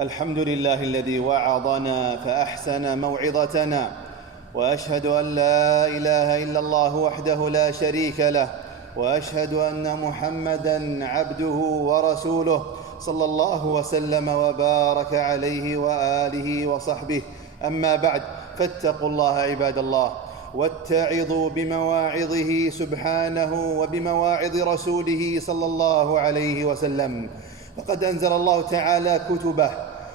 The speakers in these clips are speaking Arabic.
الحمد لله الذي وعظنا فأحسن موعظتنا، وأشهد أن لا إله إلا الله وحده لا شريك له، وأشهد أن محمدًا عبده ورسوله صلى الله وسلم وبارك عليه وآله وصحبه. أما بعد، فاتقوا الله عباد الله، واتعظوا بمواعظه سبحانه وبمواعظ رسوله صلى الله عليه وسلم. فقد أنزل الله تعالى كتبه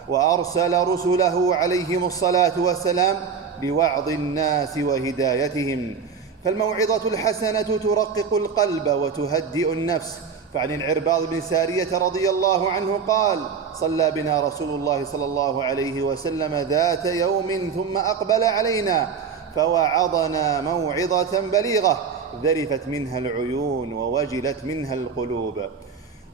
وأرسل رسله عليهم الصلاة والسلام لوعظ الناس وهدايتهم. فالموعظة الحسنة ترقق القلب وتهدئ النفس. فعن العرباض بن سارية رضي الله عنه قال: صلى بنا رسول الله صلى الله عليه وسلم ذات يوم ثم أقبل علينا فوعظنا موعظة بليغة ذرفت منها العيون ووجلت منها القلوب.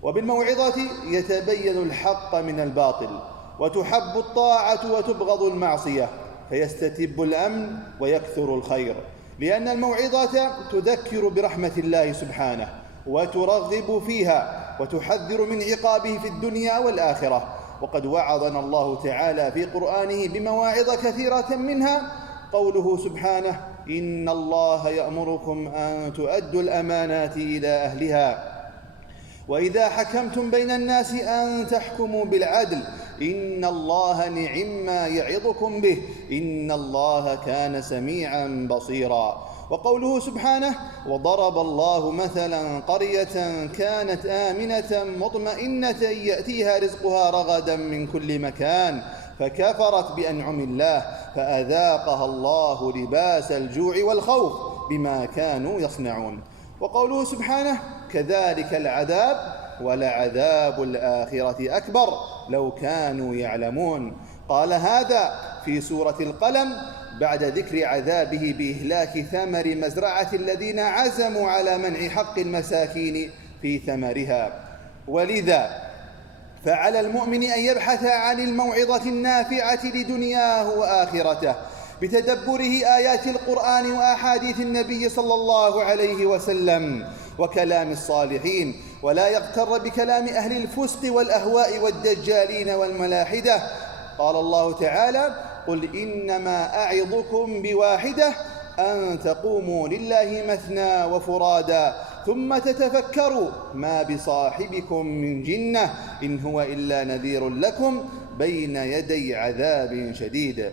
وبالموعظة يتبين الحق من الباطل، وتحب الطاعة وتبغض المعصية، فيستتب الأمن ويكثر الخير، لأن الموعظة تذكر برحمة الله سبحانه وترغب فيها وتحذر من عقابه في الدنيا والآخرة. وقد وعظنا الله تعالى في قرآنه بمواعظ كثيرة، منها قوله سبحانه: إن الله يأمركم أن تؤدوا الأمانات إلى أهلها وإذا حكمتم بين الناس أن تحكموا بالعدل إن الله نعما يعظكم به إن الله كان سميعا بصيرا. وقوله سبحانه: وضرب الله مثلا قرية كانت آمنة مطمئنة يأتيها رزقها رغدا من كل مكان فكفرت بأنعم الله فأذاقها الله لباس الجوع والخوف بما كانوا يصنعون. وقوله سبحانه: كذلك العذاب ولعذاب الآخرة أكبر لو كانوا يعلمون. قال هذا في سورة القلم بعد ذكر عذابه بإهلاك ثمر مزرعة الذين عزموا على منع حق المساكين في ثمرها. ولذا فعلى المؤمن أن يبحث عن الموعظة النافعة لدنياه وآخرته بتدبره آيات القرآن وأحاديث النبي صلى الله عليه وسلم وكلام الصالحين، ولا يغتر بكلام أهل الفسق والأهواء والدجالين والملاحدة. قال الله تعالى: قل إنما أعظكم بواحدة أن تقوموا لله مثنى وفرادا ثم تتفكروا ما بصاحبكم من جنة إن هو إلا نذير لكم بين يدي عذاب شديد.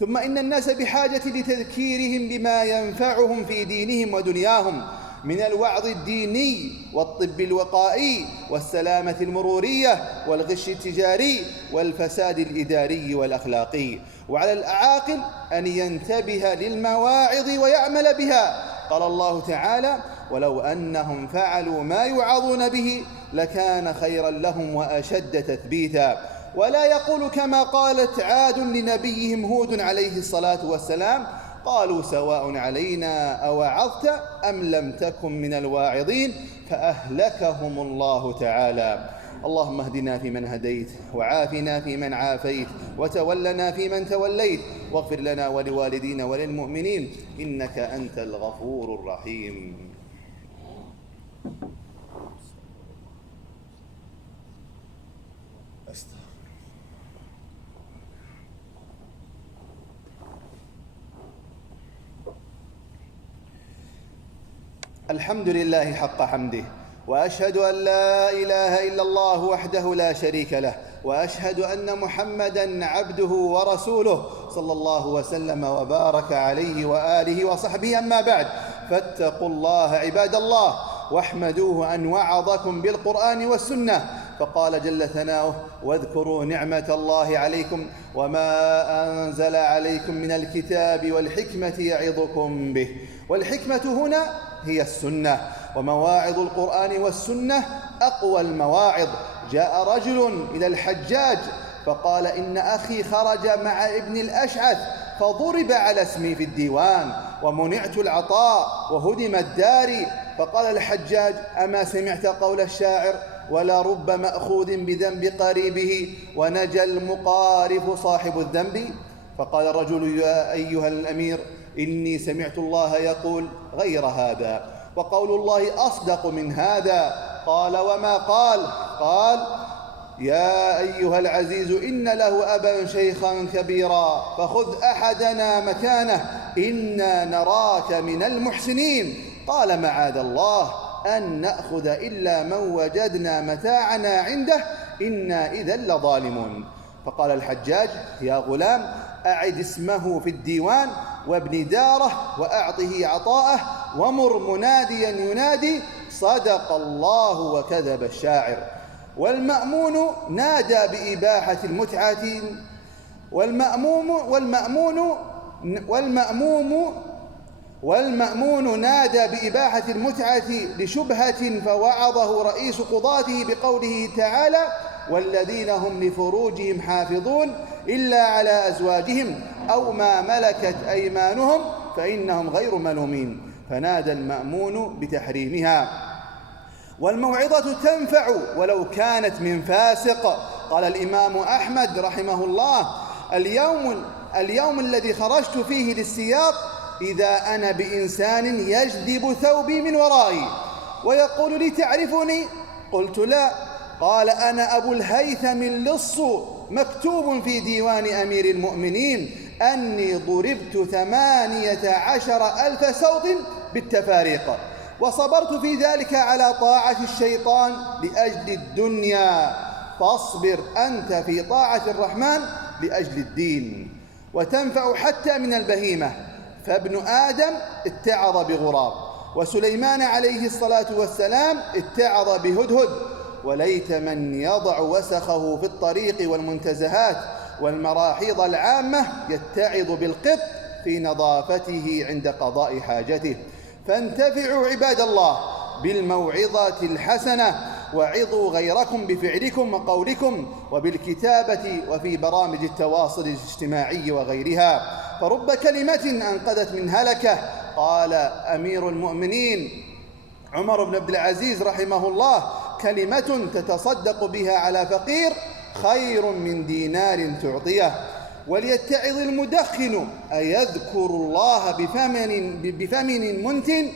ثم إن الناس بحاجة لتذكيرهم بما ينفعهم في دينهم ودنياهم من الوعظ الديني والطب الوقائي والسلامة المرورية والغش التجاري والفساد الإداري والأخلاقي. وعلى العاقل أن ينتبه للمواعظ ويعمل بها. قال الله تعالى: ولو أنهم فعلوا ما يوعظون به لكان خيرا لهم وأشد تثبيتا. ولا يقول كما قالت عاد لنبيهم هود عليه الصلاة والسلام: قالوا سواء علينا أوعظت أم لم تكن من الواعظين فأهلكهم الله تعالى. اللهم اهدنا فيمن هديت، وعافنا فيمن عافيت، وتولنا فيمن توليت، واغفر لنا ولوالدينا وللمؤمنين إنك أنت الغفور الرحيم. الحمد لله حق حمده، وأشهد أن لا إله إلا الله وحده لا شريك له، وأشهد أن محمدًا عبده ورسوله صلى الله وسلم وبارك عليه وآله وصحبه. أما بعد، فاتقوا الله عباد الله، واحمدوه أن وعظكم بالقرآن والسنة. فقال جل ثناؤه: واذكروا نعمة الله عليكم وما أنزل عليكم من الكتاب والحكمة يعظكم به. والحكمة هنا هي السنة، ومواعظ القرآن والسنة أقوى المواعظ. جاء رجل إلى الحجاج فقال: إن أخي خرج مع ابن الأشعث فضرب على اسمي في الديوان ومنعت العطاء وهدمت داري. فقال الحجاج: أما سمعت قول الشاعر: ولا رب مأخوذ بذنب قريبه ونجا المقارف صاحب الذنب؟ فقال الرجل: يا أيها الأمير، إني سمعت الله يقول غير هذا، وقول الله أصدق من هذا. قال: وما قال؟ قال: يا أيها العزيز إن له أبا شيخا كبيرا فخذ أحدنا مكانه إنا نراك من المحسنين. قال معاذ الله أن نأخذ إلا من وجدنا متاعنا عنده إنا إذا لظالمون. فقال الحجاج يا غلام أعد اسمه في الديوان وابن داره وأعطه عطاءه ومر مناديا ينادي صدق الله وكذب الشاعر. والمأمون نادى بإباحة المتعة والمأمون نادى بإباحة المتعة لشبهة فوعظه رئيس قضاته بقوله تعالى والذين هم لفروجهم حافظون إلا على أزواجهم أو ما ملكت أيمانهم فإنهم غير ملومين، فنادى المأمون بتحريمها. والموعظة تنفع ولو كانت من فاسق. قال الإمام أحمد رحمه الله اليوم الذي خرجت فيه للسياط إذا أنا بإنسان يجذب ثوبي من ورائي ويقول لي تعرفني؟ قلت لا. قال أنا أبو الهيثم اللص مكتوب في ديوان أمير المؤمنين أني ضربت 18,000 سوط بالتفاريق وصبرت في ذلك على طاعة الشيطان لأجل الدنيا، فاصبر أنت في طاعة الرحمن لأجل الدين. وتنفع حتى من البهيمة، فابن آدم اتعظ بغراب وسليمان عليه الصلاة والسلام اتعظ بهدهد، وليت من يضع وسخه في الطريق والمنتزهات والمراحيض العامة يتعظ بالقط في نظافته عند قضاء حاجته. فانتفعوا عباد الله بالموعظة الحسنة وعظوا غيركم بفعلكم وقولكم وبالكتابة وفي برامج التواصل الاجتماعي وغيرها، فرب كلمة أنقذت من هلكة. قال أمير المؤمنين عمر بن عبد العزيز رحمه الله كلمة تتصدق بها على فقير خير من دينار تعطيه. وليتعظ المدخن أيذكر الله بفمن منتن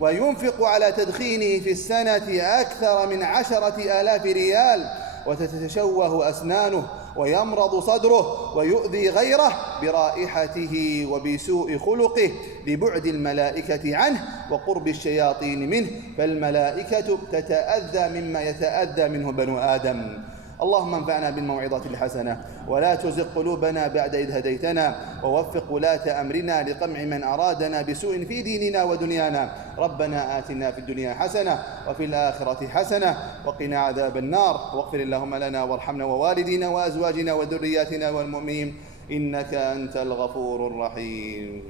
وينفق على تدخينه في السنة أكثر من 10,000 ريال وتتشوه أسنانه ويمرض صدره ويؤذي غيره برائحته وبسوء خلقه لبعد الملائكة عنه وقرب الشياطين منه، فالملائكة تتأذى مما يتأذى منه بنو آدم. اللهم انفعنا بالموعظة الحسنة ولا تزغ قلوبنا بعد إذ هديتنا ووفق ولاة أمرنا لقمع من أرادنا بسوء في ديننا ودنيانا. ربنا آتنا في الدنيا حسنة وفي الآخرة حسنة وقنا عذاب النار، واغفر اللهم لنا وارحمنا ووالدينا وأزواجنا وذرياتنا والمؤمنين إنك أنت الغفور الرحيم.